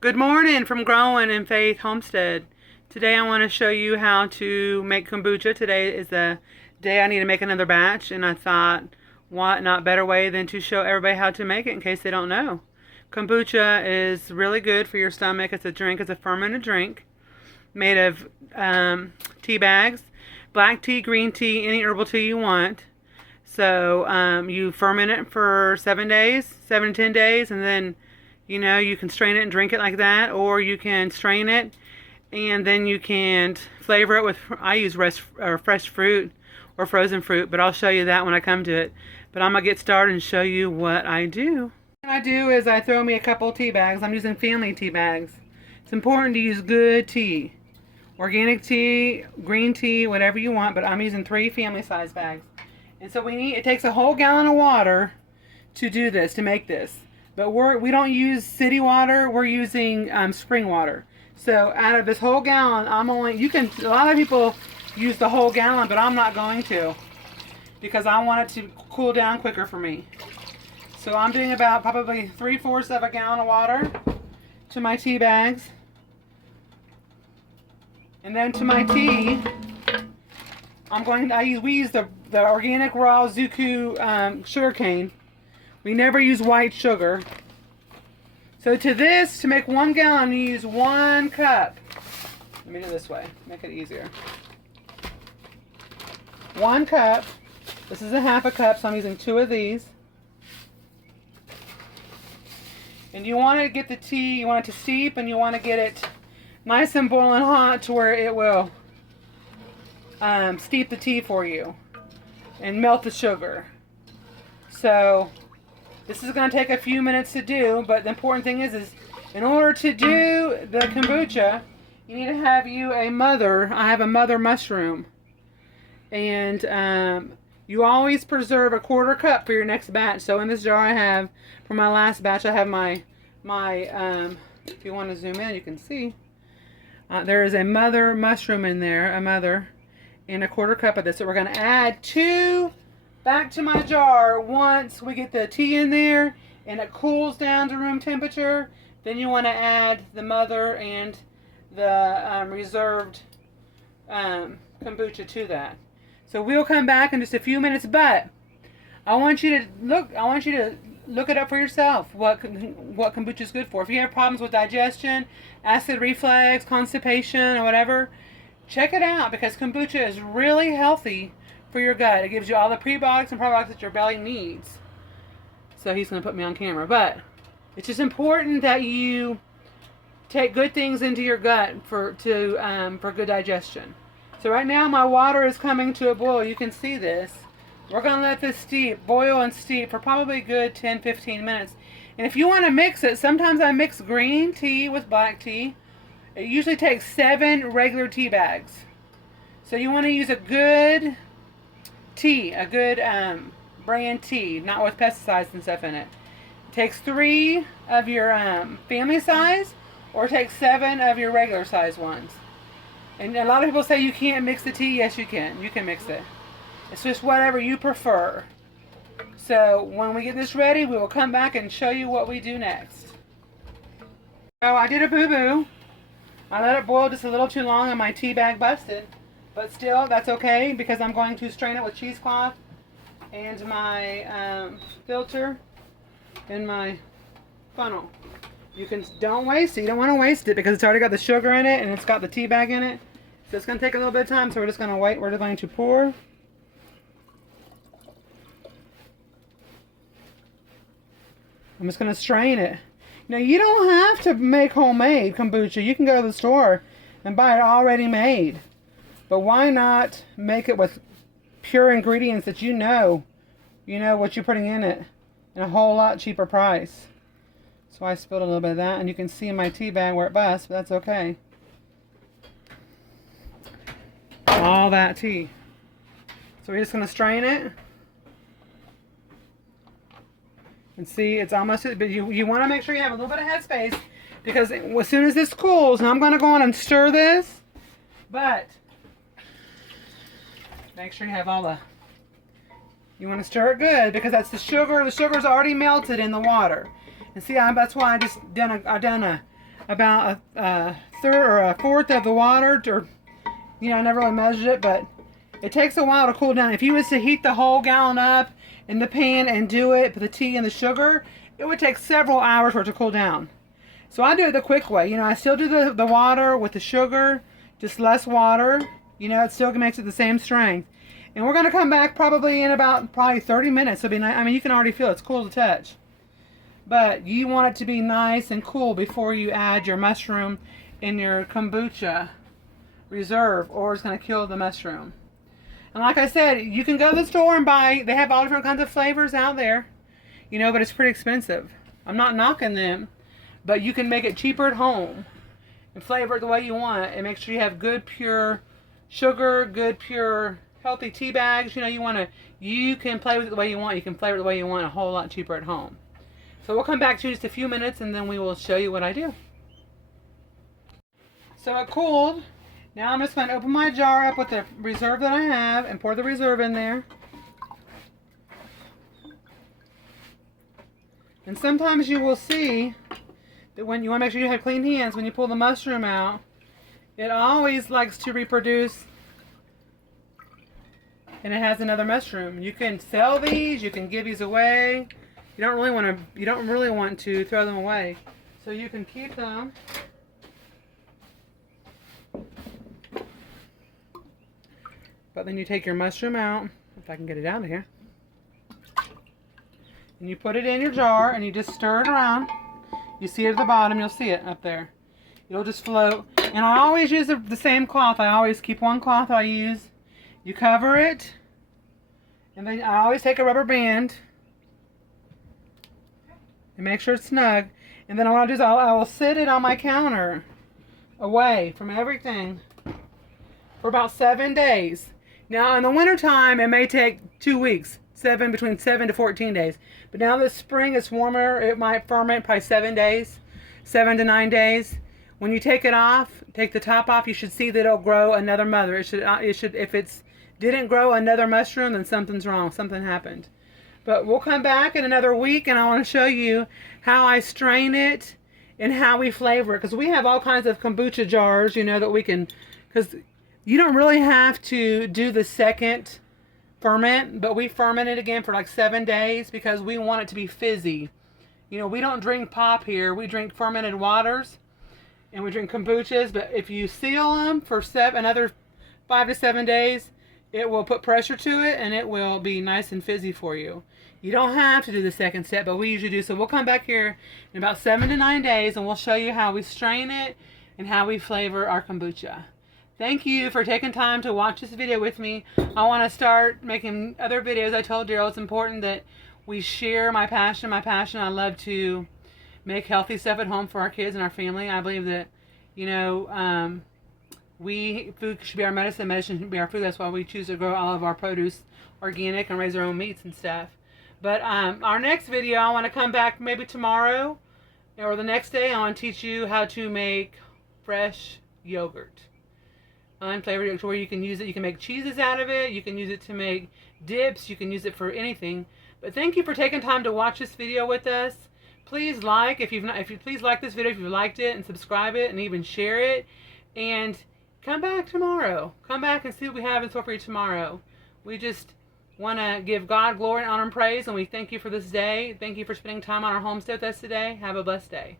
Good morning from Growing in Faith Homestead. Today I want to show you how to make kombucha. Today is the day I need to make another batch, and I thought, what not better way than to show everybody how to make it in case they don't know. Kombucha is really good for your stomach. It's a drink. It's a fermented drink made of tea bags, black tea, green tea, any herbal tea you want. So you ferment it for 7 days, 7 to 10 days, and then you can strain it and drink it like that, or you can strain it and then you can flavor it with, I use fresh fruit or frozen fruit, but I'll show you that when I come to it. But I'm going to get started and show you what I do. What I do is I throw me a couple tea bags. I'm using family tea bags. It's important to use good tea. Organic tea, green tea, whatever you want, but I'm using 3 family size bags. And so it takes a whole gallon of water to do this, to make this. But we don't use city water, we're using spring water. So out of this whole gallon, a lot of people use the whole gallon, but I'm not going to, because I want it to cool down quicker for me. So I'm doing about probably 3/4 of a gallon of water to my tea bags. And then to my tea, we use the organic raw Zuku sugar cane. We never use white sugar. So to make 1 gallon, you use 1 cup. Let me do it this way, make it easier. 1 cup. This is a 1/2 cup, so I'm using 2 of these. And you want to get the tea, you want it to steep, and you want to get it nice and boiling hot to where it will steep the tea for you and melt the sugar. So this is going to take a few minutes to do, but the important thing is in order to do the kombucha, you need to have a mother. I have a mother mushroom. And you always preserve a 1/4 cup for your next batch. So in this jar I have, for my last batch, I have my if you want to zoom in, you can see. There is a mother mushroom in there, and a 1/4 cup of this. So we're going to add 2 back to my jar once we get the tea in there and it cools down to room temperature. Then you want to add the mother and the reserved kombucha to that. So we'll come back in just a few minutes, but I want you to look it up for yourself, what kombucha is good for. If you have problems with digestion, acid reflux, constipation, or whatever, check it out, because kombucha is really healthy for your gut. It gives you all the prebiotics and probiotics that your belly needs. So he's going to put me on camera. But it's just important that you take good things into your gut for good digestion. So right now my water is coming to a boil. You can see this. We're going to let this boil and steep for probably a good 10-15 minutes. And if you want to mix it, sometimes I mix green tea with black tea. It usually takes 7 regular tea bags. So you want to use a good tea, a good brand tea, not with pesticides and stuff in it. It takes 3 of your family size, or it takes 7 of your regular size ones. And a lot of people say you can't mix the tea. Yes, you can. You can mix it. It's just whatever you prefer. So when we get this ready, we will come back and show you what we do next. So I did a boo-boo. I let it boil just a little too long and my tea bag busted. But still, that's okay, because I'm going to strain it with cheesecloth and my filter and my funnel. Don't waste it. You don't want to waste it, because it's already got the sugar in it and it's got the tea bag in it. So it's going to take a little bit of time, so we're just going to wait. We're just going to pour. I'm just going to strain it. Now, you don't have to make homemade kombucha. You can go to the store and buy it already made. But why not make it with pure ingredients that you know what you're putting in it, and a whole lot cheaper price. So I spilled a little bit of that, and you can see in my tea bag where it busts, but that's okay. All that tea. So we're just going to strain it. And see, it's almost, but you want to make sure you have a little bit of headspace, because as soon as this cools, and I'm going to go on and stir this, but make sure you have you want to stir it good, because that's the sugar. The sugar's already melted in the water. And see, that's why I done about a third or a fourth of the water, or I never really measured it, but it takes a while to cool down. If you was to heat the whole gallon up in the pan and do it with the tea and the sugar, it would take several hours for it to cool down. So I do it the quick way. I still do the water with the sugar, just less water. It still makes it the same strength. And we're going to come back probably in about 30 minutes. It'll be nice. I mean, you can already feel it's cool to touch. But you want it to be nice and cool before you add your mushroom in your kombucha reserve, or it's going to kill the mushroom. And like I said, you can go to the store and buy, they have all different kinds of flavors out there, but it's pretty expensive. I'm not knocking them, but you can make it cheaper at home and flavor it the way you want, and make sure you have good pure sugar, good pure healthy tea bags. You can play with it the way you want. You can flavor it the way you want, a whole lot cheaper at home. So we'll come back to you in just a few minutes, and then we will show you what I do. So it cooled. Now I'm just going to open my jar up with the reserve that I have and pour the reserve in there. And sometimes you will see that when you want to make sure you have clean hands, when you pull the mushroom out, it always likes to reproduce, and it has another mushroom. You can sell these, you can give these away. You don't really want to throw them away. So you can keep them. But then you take your mushroom out, if I can get it out of here, and you put it in your jar and you just stir it around. You see it at the bottom, you'll see it up there. It'll just float. And I always use the same cloth. I always keep one cloth I use. You cover it, and then I always take a rubber band and make sure it's snug. And then what I'll do is I will sit it on my counter away from everything for about 7 days. Now in the wintertime, it may take 2 weeks, between 7 to 14 days. But now this spring it's warmer, it might ferment probably 7 days, 7 to 9 days. When you take it off, take the top off, you should see that it'll grow another mother. It should, if it's didn't grow another mushroom, then something's wrong, something happened. But we'll come back in another week, and I want to show you how I strain it and how we flavor it. Because we have all kinds of kombucha jars, that we can, because you don't really have to do the second ferment, but we ferment it again for like 7 days because we want it to be fizzy. We don't drink pop here. We drink fermented waters and we drink kombuchas, but if you seal them for another 5 to 7 days, it will put pressure to it and it will be nice and fizzy for you. You don't have to do the second step, but we usually do. So we'll come back here in about 7 to 9 days and we'll show you how we strain it and how we flavor our kombucha. Thank you for taking time to watch this video with me. I want to start making other videos. I told Daryl it's important that we share my passion. I love to make healthy stuff at home for our kids and our family. I believe that, food should be our medicine. Medicine should be our food. That's why we choose to grow all of our produce organic and raise our own meats and stuff. But our next video, I want to come back maybe tomorrow or the next day. I want to teach you how to make fresh yogurt. Unflavored yogurt, where you can use it. You can make cheeses out of it. You can use it to make dips. You can use it for anything. But thank you for taking time to watch this video with us. Please like please like this video if you liked it, and subscribe it, and even share it. And come back tomorrow. Come back and see what we have in store for you tomorrow. We just want to give God glory and honor and praise, and we thank you for this day. Thank you for spending time on our homestead with us today. Have a blessed day.